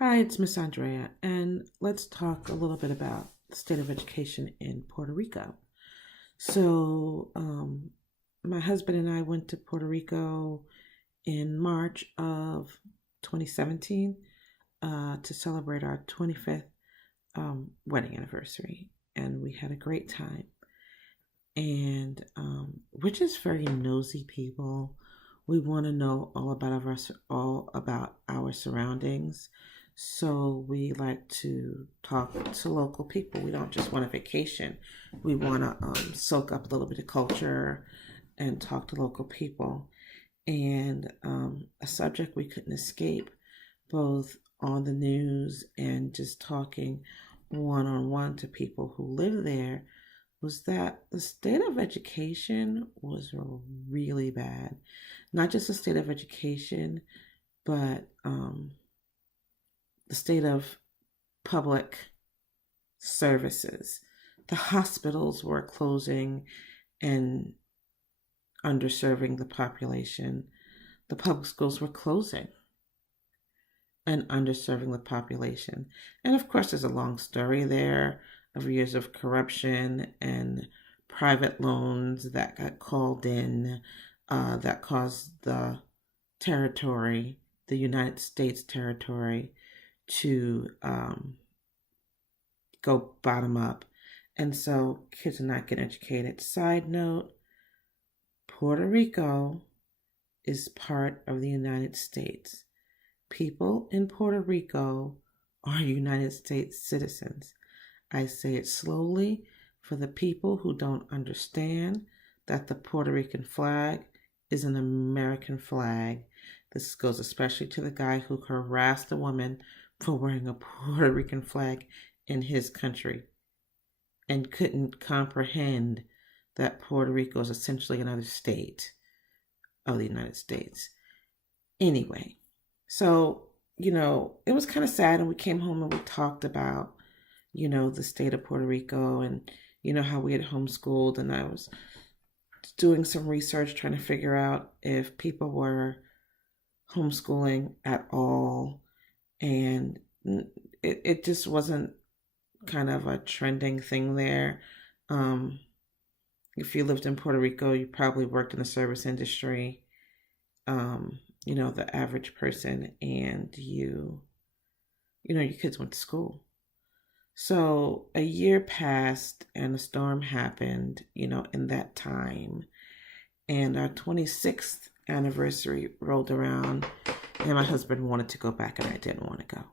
Hi, it's Miss Andrea, and let's talk a little bit about the state of education in Puerto Rico. So, my husband and I went to Puerto Rico in March of 2017 to celebrate our 25th wedding anniversary, and we had a great time. And we're just very nosy people. We want to know all about our surroundings. So we like to talk to local people. We don't just want a vacation. We want to soak up a little bit of culture and talk to local people. And a subject we couldn't escape, both on the news and just talking one on one to people who live there, was that the state of education was really bad. Not just the state of education, but the state of public services. The hospitals were closing and underserving the population. The public schools were closing and underserving the population. And of course, there's a long story there of years of corruption and private loans that got called in that caused the United States territory, to go bottom up. And so kids are not getting educated. Side note, Puerto Rico is part of the United States. People in Puerto Rico are United States citizens. I say it slowly for the people who don't understand that the Puerto Rican flag is an American flag. This goes especially to the guy who harassed a woman for wearing a Puerto Rican flag in his country and couldn't comprehend that Puerto Rico is essentially another state of the United States. Anyway, so, it was kind of sad, and we came home and we talked about, the state of Puerto Rico, and, how we had homeschooled, and I was doing some research trying to figure out if people were homeschooling at all, and it just wasn't kind of a trending thing there. If you lived in Puerto Rico, you probably worked in the service industry, the average person, and your kids went to school. So a year passed and a storm happened, in that time. And our 26th anniversary rolled around, and my husband wanted to go back, and I didn't want to go.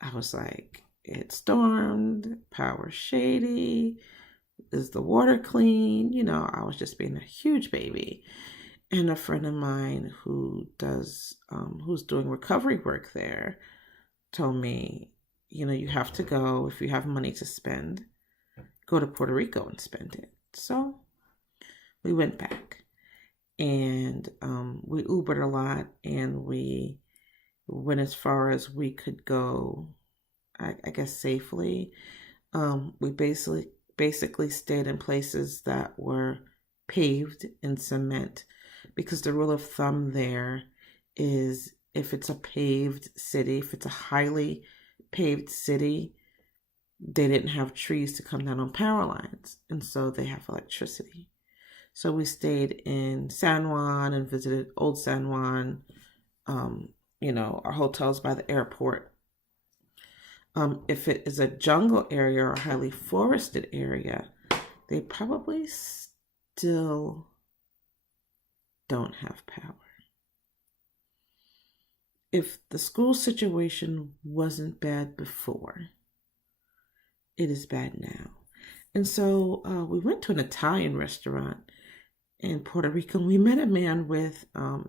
I was like, it stormed, power shady, is the water clean? I was just being a huge baby. And a friend of mine who's doing recovery work there told me, you have to go. If you have money to spend, go to Puerto Rico and spend it. So we went back, and we Ubered a lot, and we went as far as we could go, I guess safely. We basically stayed in places that were paved in cement, because the rule of thumb there is, if it's a paved city, if it's a highly paved city, they didn't have trees to come down on power lines, and so they have electricity. So we stayed in San Juan and visited Old San Juan. Our hotel's by the airport. If it is a jungle area or a highly forested area, they probably still don't have power. If the school situation wasn't bad before, it is bad now. And so we went to an Italian restaurant in Puerto Rico. We met a man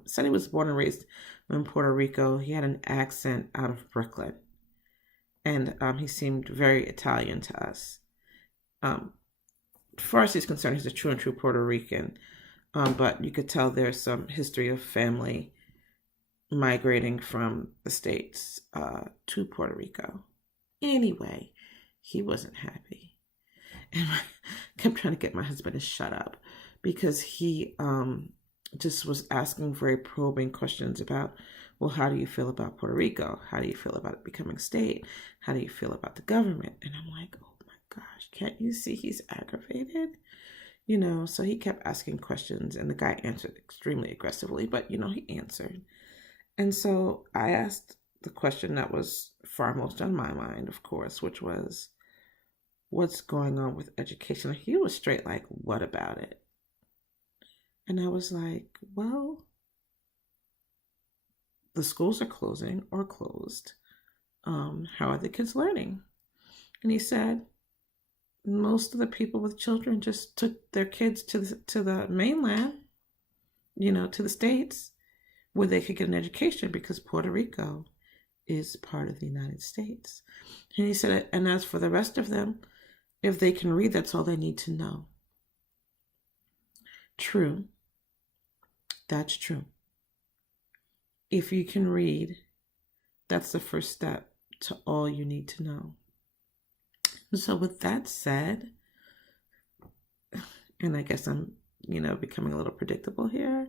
said he was born and raised in Puerto Rico. He had an accent out of Brooklyn, and he seemed very Italian to us. As far as he's concerned, he's a true and true Puerto Rican, but you could tell there's some history of family migrating from the States to Puerto Rico. Anyway, he wasn't happy, and I kept trying to get my husband to shut up, because he just was asking very probing questions about well, how do you feel about Puerto Rico? How do you feel about it becoming a state? How do you feel about the government? And I'm like, oh my gosh, can't you see he's aggravated? So he kept asking questions, and the guy answered extremely aggressively, but he answered. And so I asked the question that was foremost on my mind, of course, which was, what's going on with education? He was straight like, what about it? And I was like, well, the schools are closing or closed. How are the kids learning? And he said, most of the people with children just took their kids to the mainland, to the States, where they could get an education, because Puerto Rico is part of the United States. And he said, and as for the rest of them, if they can read, that's all they need to know. True. That's true. If you can read, that's the first step to all you need to know. And so with that said, and I guess I'm, becoming a little predictable here,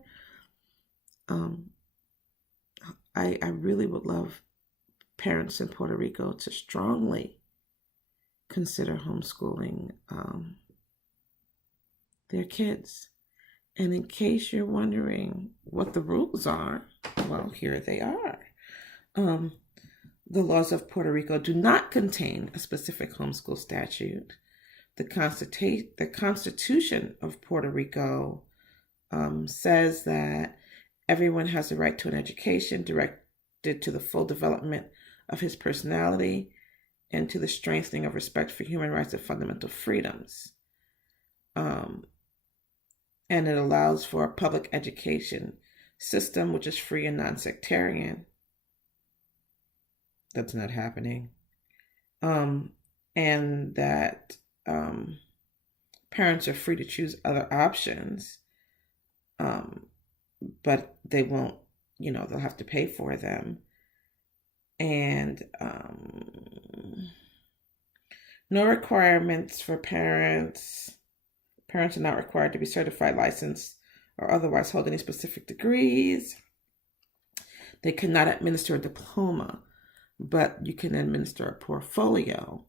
I really would love parents in Puerto Rico to strongly consider homeschooling their kids. And in case you're wondering what the rules are, well, here they are. The laws of Puerto Rico do not contain a specific homeschool statute. The Constitution of Puerto Rico says that everyone has the right to an education directed to the full development of his personality and to the strengthening of respect for human rights and fundamental freedoms. And it allows for a public education system which is free and non-sectarian. That's not happening. And that parents are free to choose other options, but they won't, they'll have to pay for them. And no requirements for parents. Parents are not required to be certified, licensed, or otherwise hold any specific degrees. They cannot administer a diploma, but you can administer a portfolio,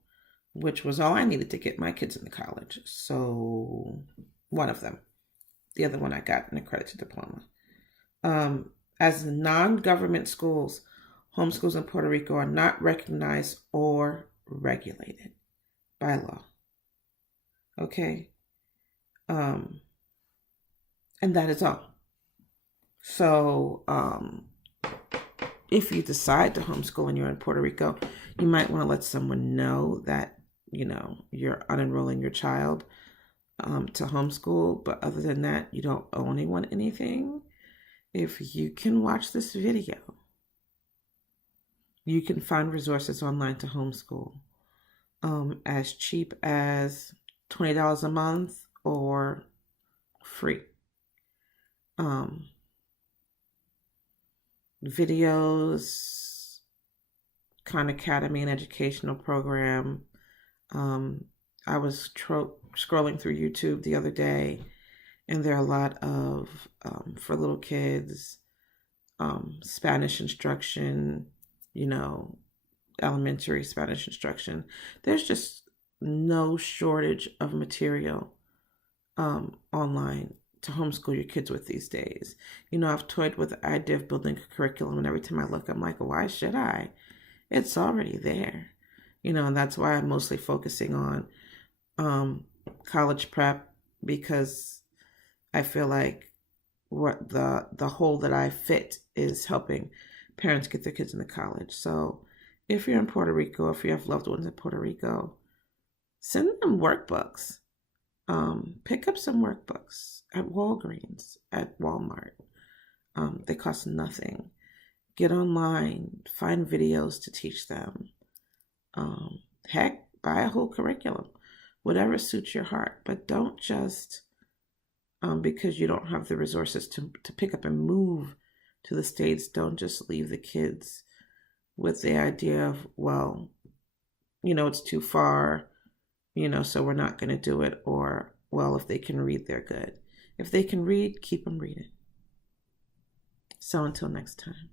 which was all I needed to get my kids into college. So one of them. The other one I got an accredited diploma. As non-government schools, homeschools in Puerto Rico are not recognized or regulated by law. Okay? And that is all. So, if you decide to homeschool and you're in Puerto Rico, you might want to let someone know that, you're unenrolling your child to homeschool. But other than that, you don't owe anyone anything. If you can watch this video, you can find resources online to homeschool as cheap as $20 a month or free. Videos, Khan Academy, an educational program. I was scrolling through YouTube the other day, and there are a lot of, for little kids, Spanish instruction, elementary Spanish instruction. There's just no shortage of material online to homeschool your kids with these days. I've toyed with the idea of building a curriculum, and every time I look, I'm like, why should I? It's already there. And that's why I'm mostly focusing on college prep, because I feel like what the hole that I fit is helping parents get their kids into college. So if you're in Puerto Rico, if you have loved ones in Puerto Rico, send them workbooks. Pick up some workbooks at Walgreens, at Walmart. They cost nothing. Get online, find videos to teach them. Heck, buy a whole curriculum, whatever suits your heart. But don't just, because you don't have the resources to pick up and move to the States, don't just leave the kids with the idea of, well, it's too far, so we're not going to do it. Or, well, if they can read, they're good. If they can read, keep them reading. So until next time.